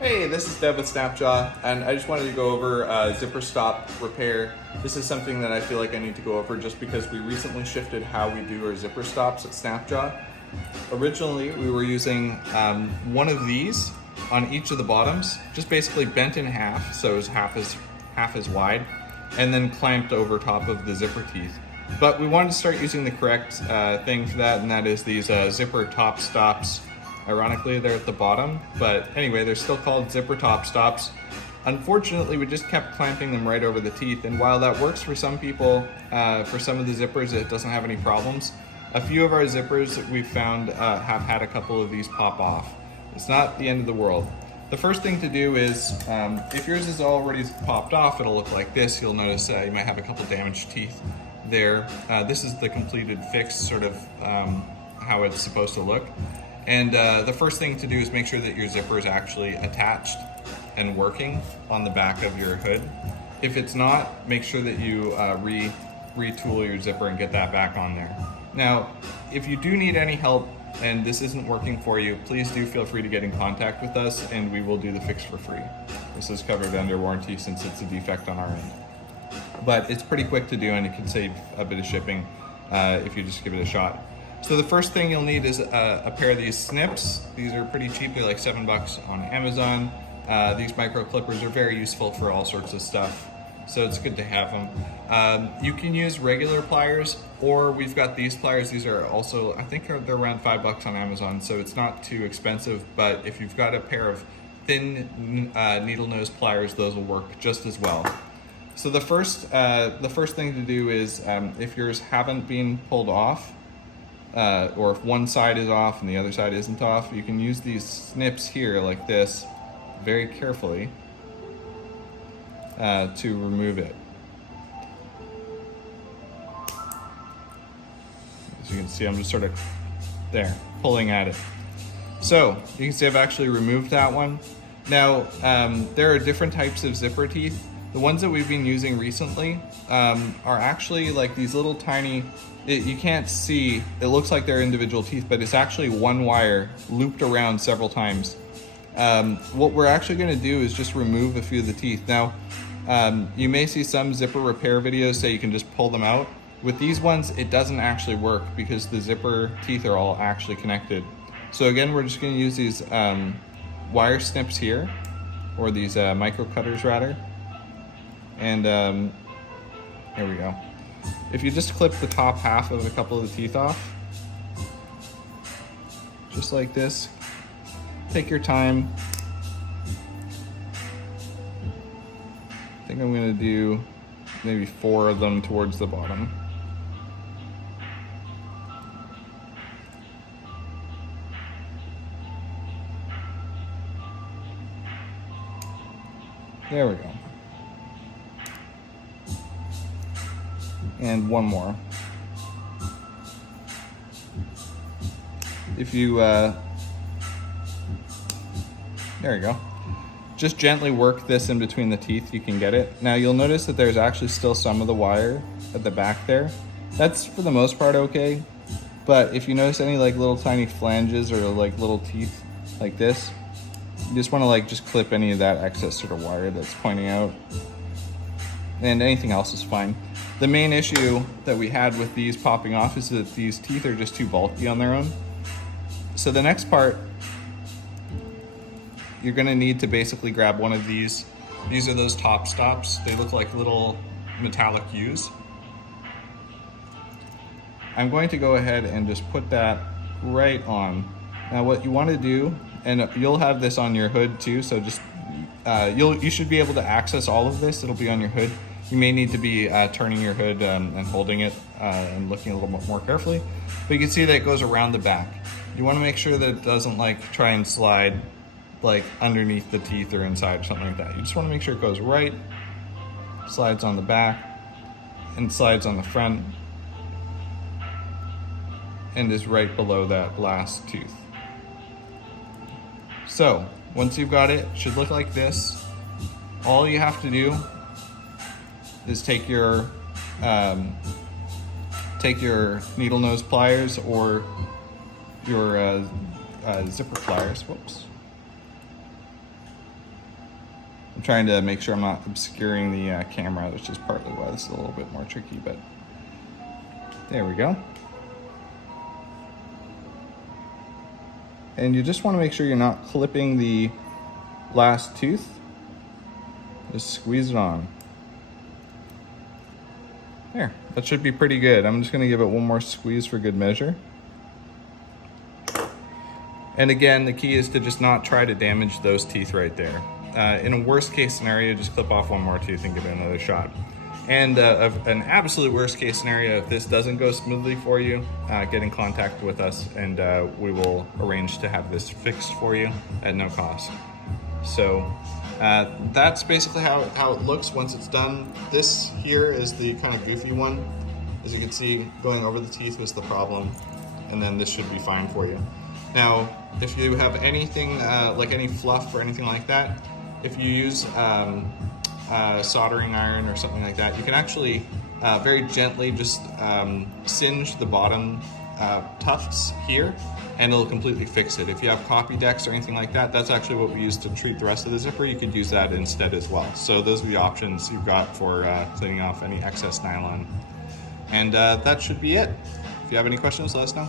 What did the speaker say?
Hey, this is Deb with Snapjaw, and I just wanted to go over zipper stop repair. This is something that I feel like I need to go over just because we recently shifted how we do our zipper stops at Snapjaw. Originally, we were using one of these on each of the bottoms, just basically bent in half, so it was half as wide, and then clamped over top of the zipper teeth. But we wanted to start using the correct thing for that, and that is these zipper top stops. Ironically, they're at the bottom, but anyway, they're still called zipper top stops. Unfortunately, we just kept clamping them right over the teeth, and while that works for some people, for some of the zippers, it doesn't have any problems. A few of our zippers that we've found have had a couple of these pop off. It's not the end of the world. The first thing to do is, if yours is already popped off, it'll look like this. You'll notice you might have a couple damaged teeth there. This is the completed fix, sort of how it's supposed to look. And the first thing to do is make sure that your zipper is actually attached and working on the back of your hood. If it's not, make sure that you retool your zipper and get that back on there. Now, if you do need any help and this isn't working for you, please do feel free to get in contact with us and we will do the fix for free. This is covered under warranty since it's a defect on our end. But it's pretty quick to do and it can save a bit of shipping if you just give it a shot. So the first thing you'll need is a pair of these snips. These are pretty cheap, they're like $7 on Amazon. These micro clippers are very useful for all sorts of stuff, so it's good to have them. You can use regular pliers, or we've got these pliers. These are also, I think they're around $5 on Amazon, so it's not too expensive, but if you've got a pair of thin needle nose pliers, those will work just as well. So the first thing to do is, if yours haven't been pulled off, or if one side is off and the other side isn't off, you can use these snips here like this very carefully to remove it. As you can see, I'm just sort of there pulling at it. So you can see I've actually removed that one. Now there are different types of zipper teeth. The ones that we've been using recently are actually like these little tiny, you can't see, it looks like they're individual teeth, but it's actually one wire looped around several times. What we're actually going to do is just remove a few of the teeth. Now, you may see some zipper repair videos say you can just pull them out. With these ones, it doesn't actually work because the zipper teeth are all actually connected. So again, we're just going to use these wire snips here, or these micro cutters rather. And here we go. If you just clip the top half of a couple of the teeth off, just like this, take your time. I think I'm gonna do maybe 4 of them towards the bottom. There we go. And one more. If you, there you go. Just gently work this in between the teeth, you can get it. Now you'll notice that there's actually still some of the wire at the back there. That's for the most part okay, but if you notice any like little tiny flanges or like little teeth like this, you just want to like just clip any of that excess sort of wire that's pointing out, and anything else is fine. The main issue that we had with these popping off is that these teeth are just too bulky on their own. So the next part, you're gonna need to basically grab one of these. These are those top stops. They look like little metallic U's. I'm going to go ahead and just put that right on. Now what you wanna do, and you'll have this on your hood too, so just, you should be able to access all of this. It'll be on your hood. You may need to be turning your hood and holding it and looking a little bit more carefully. But you can see that it goes around the back. You want to make sure that it doesn't like try and slide like underneath the teeth or inside or something like that. You just want to make sure it goes right, slides on the back, and slides on the front, and is right below that last tooth. So once you've got it, it should look like this. All you have to do is take your needle nose pliers or your zipper pliers. Whoops. I'm trying to make sure I'm not obscuring the camera, which is partly why this is a little bit more tricky, but there we go. And you just want to make sure you're not clipping the last tooth. Just squeeze it on. There, that should be pretty good. I'm just going to give it one more squeeze for good measure. And again, the key is to just not try to damage those teeth right there. In a worst case scenario, just clip off one more tooth and give it another shot. And an absolute worst case scenario, if this doesn't go smoothly for you, get in contact with us and we will arrange to have this fixed for you at no cost. So that's basically how it looks once it's done. This here is the kind of goofy one. As you can see, going over the teeth was the problem, and then this should be fine for you. Now, if you have anything like any fluff or anything like that, if you use soldering iron or something like that, you can actually very gently just singe the bottom tufts here, and it'll completely fix it. If you have copy decks or anything like that, that's actually what we use to treat the rest of the zipper. You could use that instead as well. So those are the options you've got for cleaning off any excess nylon. And that should be it. If you have any questions, let us know.